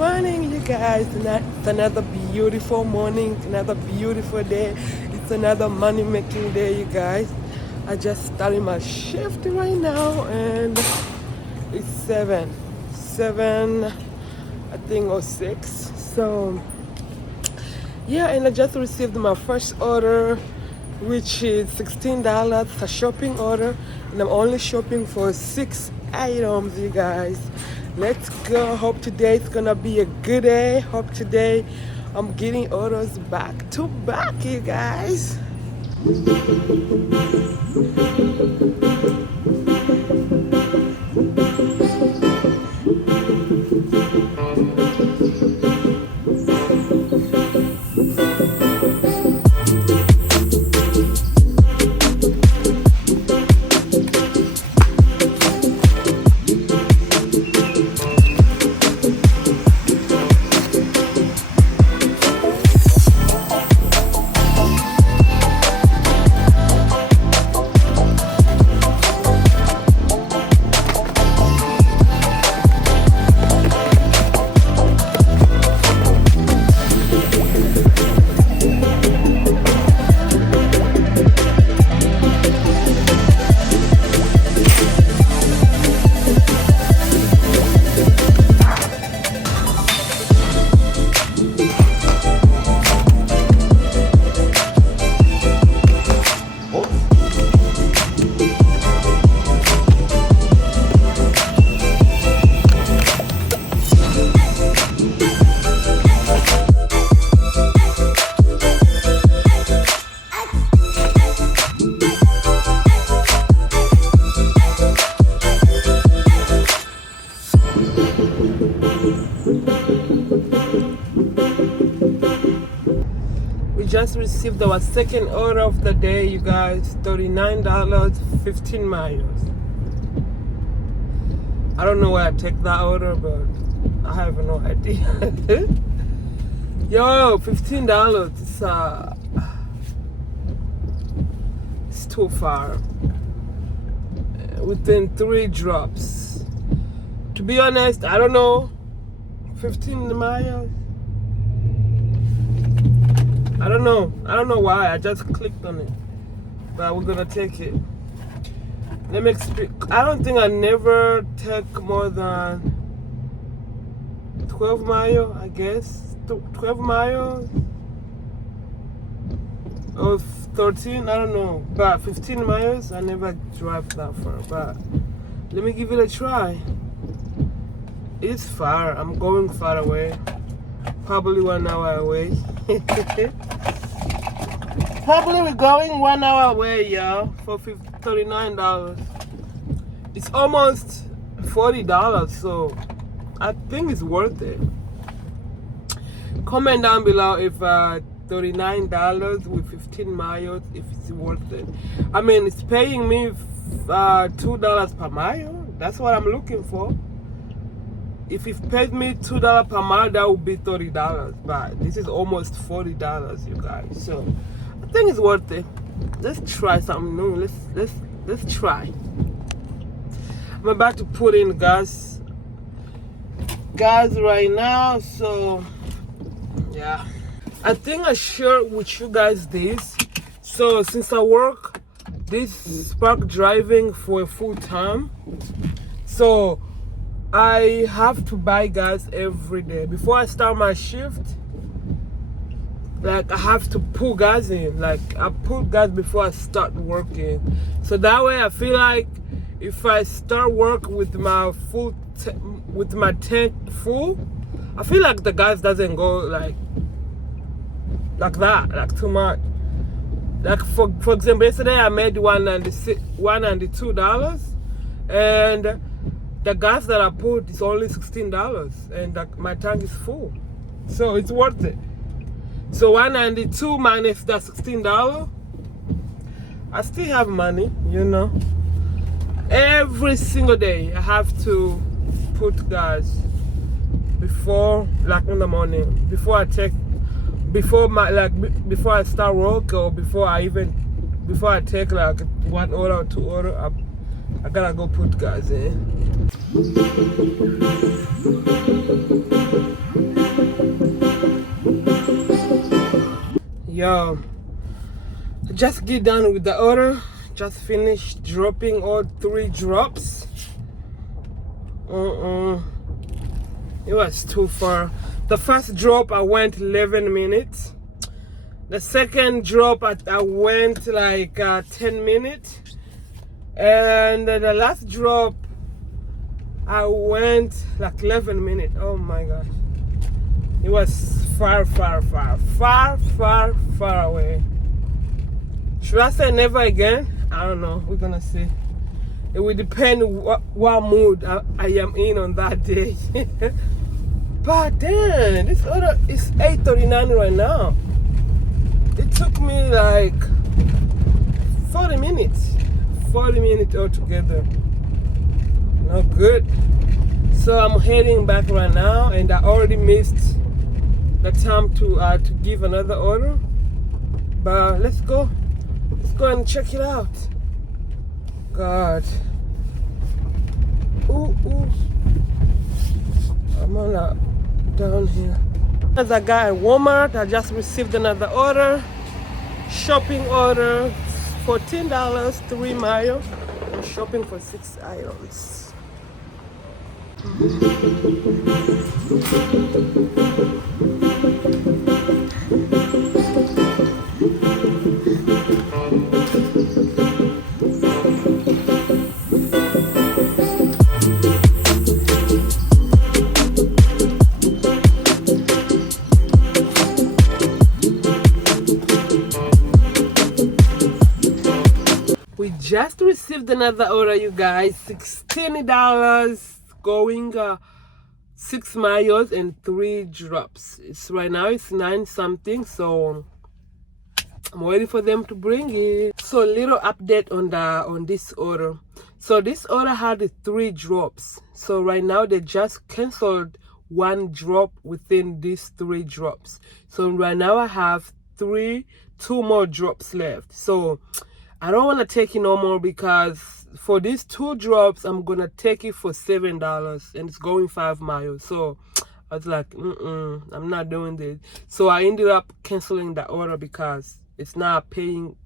morning, you guys. It's another beautiful morning, another beautiful day. It's another money-making day, you guys. I just started my shift right now, and it's 7, I think, or 6. So, yeah, and I just received my first order, which is $16. It's a shopping order, and I'm only shopping for 6 items, you guys. Let's go. Hope today is gonna be a good day. Hope today I'm getting orders back to back, you guys. We just received our second order of the day, you guys. $39, 15 miles. I don't know where I take that order, but I have no idea. Yo, $15. It's too far. Within 3 drops. To be honest, I don't know. 15 miles. I don't know why. I just clicked on it, but we're gonna take it. Let me explain. I don't think I never take more than 12 miles. I guess 12 miles or 13. I don't know, but 15 miles. I never drive that far. But let me give it a try. It's far. I'm going far away. Probably 1 hour away. Probably we're going 1 hour away, y'all, for $39. It's almost $40, so I think it's worth it. Comment down below if $39 with 15 miles, if it's worth it. I mean, it's paying me $2 per mile. That's what I'm looking for. If it paid me $2 per mile, that would be $30. But this is almost $40, you guys. So I think it's worth it. Let's try something new. Let's try. I'm about to put in gas right now. So yeah, I think I shared with you guys this. So since I work this Spark driving for a full time, so I have to buy gas every day. Before I start my shift, like I have to put gas in. Like I put gas before I start working. So that way I feel like if I start work with my with my tank full, I feel like the gas doesn't go like that, like too much. Like for example, yesterday I made $192, and the gas that I put is only $16, and my tank is full, so it's worth it. So $192 minus that $16, I still have money, you know. Every single day I have to put gas before, like in the morning, before I take before I start work, or before I take like 1 order or 2 order, I gotta go put gas in. Yo, just get done with the order. Just finished dropping all 3 drops. It was too far. The first drop I went 11 minutes. The second drop I went like 10 minutes. And the last drop I went like 11 minutes. Oh my gosh. It was far away. Should I say never again? I don't know. We're gonna see. It will depend what mood I am in on that day. But then this order is $8.39 right now. It took me like 40 minutes. 40 minutes altogether. Not good. So I'm heading back right now, and I already missed the time to give another order. But let's go and check it out. God. Ooh. I'm on down here. Another guy at Walmart. I just received another order. Shopping order, $14, 3 miles. I'm shopping for 6 items. We just received another order, you guys. $16 going 6 miles and 3 drops. It's right now it's 9 something, so I'm waiting for them to bring it. So little update on this order. So this order had 3 drops. So right now they just canceled 1 drop within these 3 drops. So right now I have 2 more drops left. So I don't want to take it no more, because for these 2 drops, I'm going to take it for $7 and it's going 5 miles. So I was like, I'm not doing this. So I ended up canceling the order because it's not paying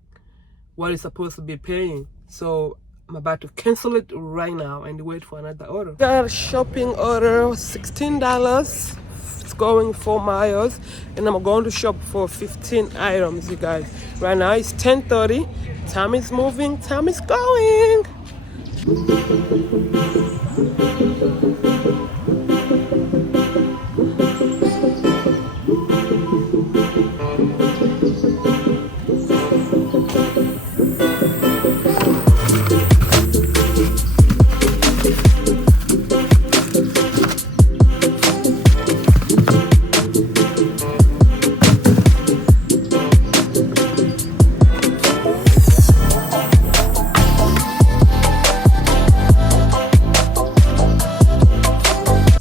what it's supposed to be paying. So I'm about to cancel it right now and wait for another order. Got a shopping order, $16. It's going 4 miles, and I'm going to shop for 15 items, you guys. Right now it's 10:30. Time is moving, time is going.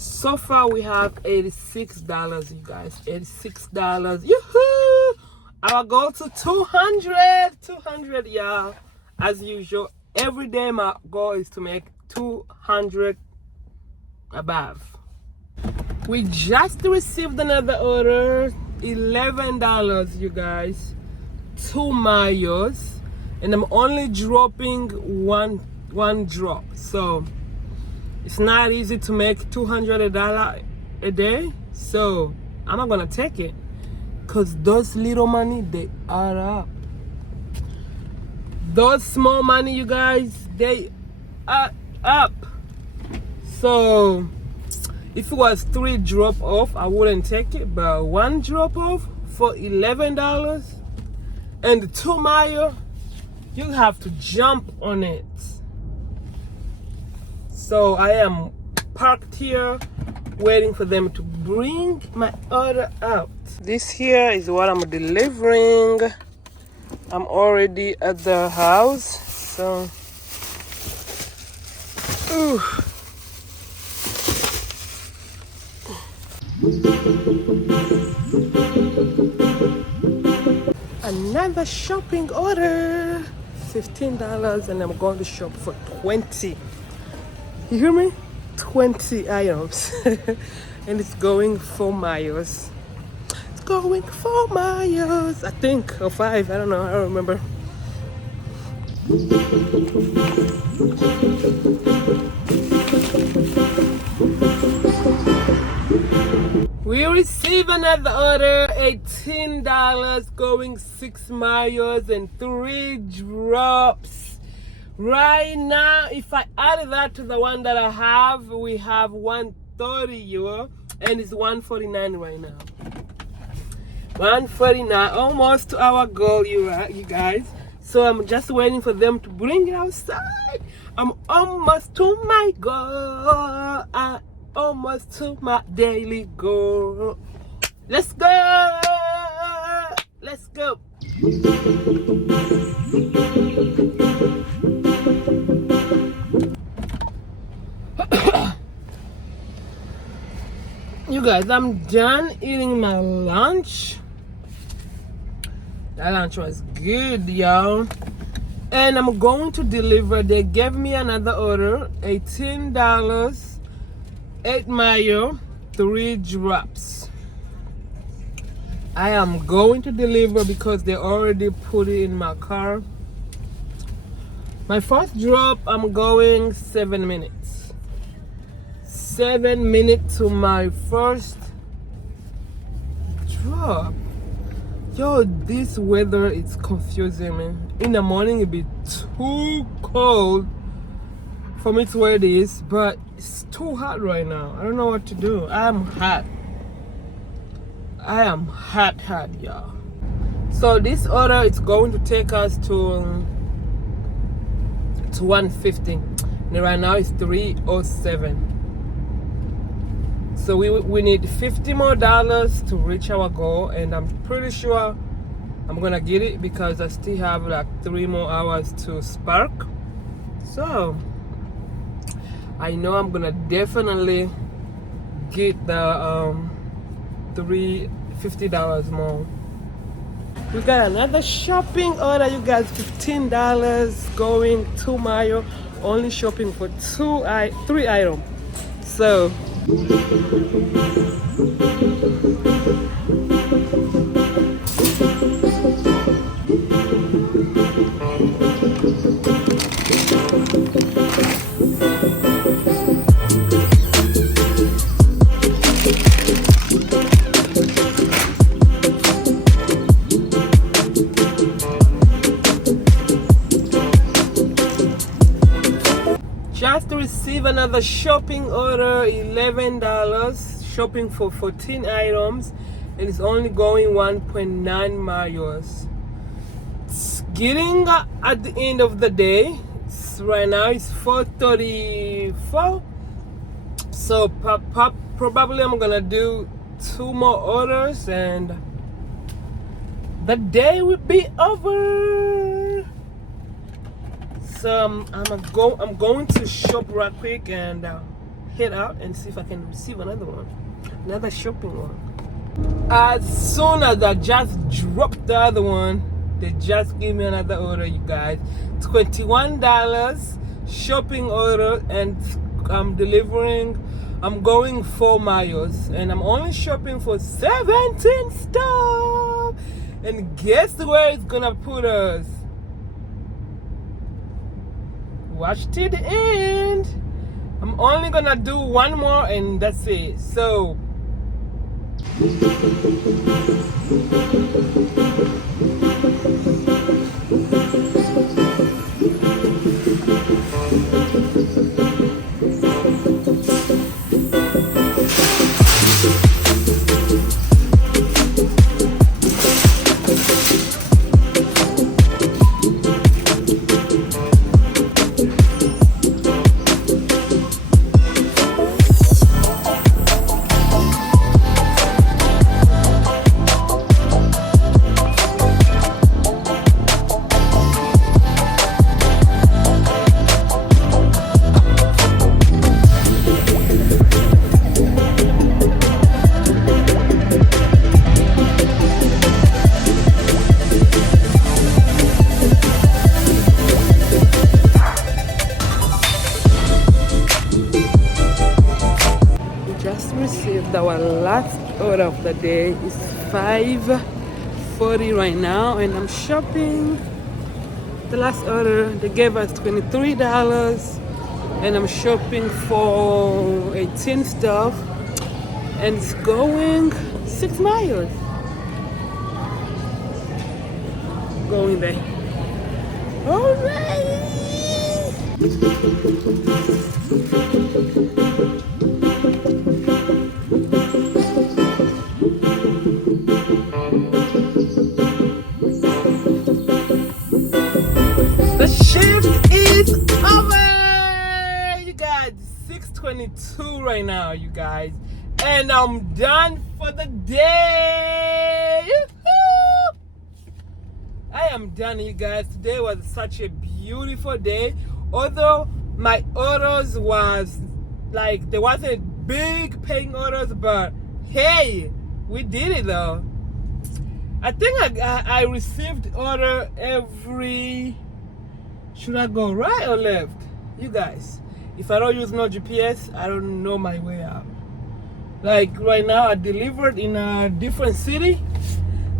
So far we have $86, you guys. $86. Yoo-hoo! Our goal to 200, y'all. As usual, every day my goal is to make 200 above. We just received another order, $11, you guys. 2 miles, and I'm only dropping one drop. So it's not easy to make $200 a day, so I'm not gonna take it, because those little money, they add up. Those small money, you guys, they add up. So if it was 3 drop off, I wouldn't take it, but 1 drop off for $11 and 2 miles, you have to jump on it. So I am parked here waiting for them to bring my order out. This here is what I'm delivering. I'm already at the house, so another shopping order, $15, and I'm going to shop for 20. You hear me? 20 items. And it's going 4 miles. It's going 4 miles, I think, or 5, I don't know, I don't remember. We received another order, $18, going 6 miles and 3 drops. Right now, if I add that to the one that I have, we have 130 euro, and it's 149 right now. 149, almost to our goal, you guys. So I'm just waiting for them to bring it outside. I'm almost to my goal. I'm almost to my daily goal. Let's go. Let's go. You guys, I'm done eating my lunch. That lunch was good, y'all. And I'm going to deliver. They gave me another order, $18, 8 mayo, 3 drops. I am going to deliver because they already put it in my car. My first drop, I'm going 7 minutes. 7 minutes to my first drop. Yo, this weather is confusing me. In the morning it be too cold for me to wear this, but it's too hot right now. I don't know what to do. I'm hot. I am hot, y'all. So this order is going to take us to 150. And right now it's 307. So we need $50 more to reach our goal, and I'm pretty sure I'm gonna get it because I still have like 3 more hours to Spark. So I know I'm gonna definitely get the $50 more. We got another shopping order, you guys. $15 going 2 mile, only shopping for 3 items. So just received another shopping order, $11, shopping for 14 items, and it's only going 1.9 miles. It's getting at the end of the day. Right now it's 4:34, so probably I'm gonna do 2 more orders and the day will be over. So I'm going to shop right quick and head out and see if I can receive another shopping one. As soon as I just dropped the other one, they just gave me another order, you guys. $21 shopping order, and I'm delivering. I'm going 4 miles, and I'm only shopping for 17 stuff. And guess where it's gonna put us? Watch till the end. I'm only gonna do 1 more and that's it. So order of the day. It's 5:40 right now, and I'm shopping. The last order they gave us $23, and I'm shopping for 18 stuff, and it's going 6 miles. Going there. All right. The shift is over. You guys, 6:22 right now, you guys, and I'm done for the day. Yoo-hoo! I am done, you guys. Today was such a beautiful day. Although my orders was like, there wasn't big paying orders, but hey, we did it though. I think I received order every, should I go right or left? You guys, if I don't use no GPS, I don't know my way out. Like right now, I delivered in a different city,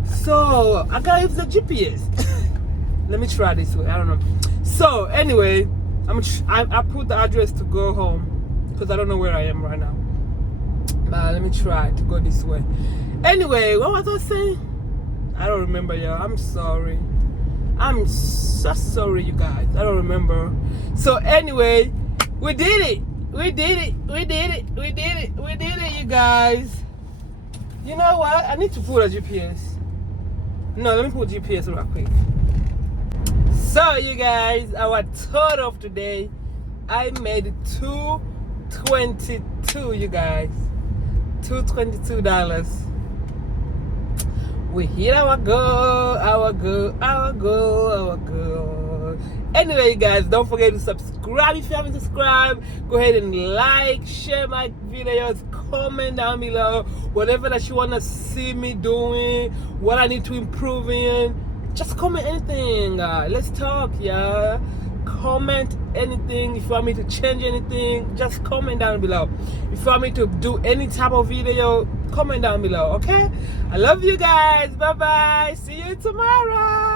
so I gotta use the GPS. Let me try this way. I don't know. So anyway, I put the address to go home because I don't know where I am right now. Let me try to go this way. Anyway, what was I saying? I don't remember, y'all. I'm sorry. I'm so sorry, you guys. I don't remember. So anyway, we did it. We did it. We did it. We did it. We did it, you guys. You know what? I need to put a GPS. No, let me put GPS real quick. So you guys, our total of today, I made $222, you guys. $222. We hit our goal, our goal, our goal, our goal. Anyway, you guys, don't forget to subscribe if you haven't subscribed. Go ahead and like, share my videos, comment down below whatever that you want to see me doing, what I need to improve in. Just comment anything. Let's talk, yeah. Comment anything. If you want me to change anything, just comment down below. If you want me to do any type of video, comment down below, okay? I love you guys. Bye bye. See you tomorrow.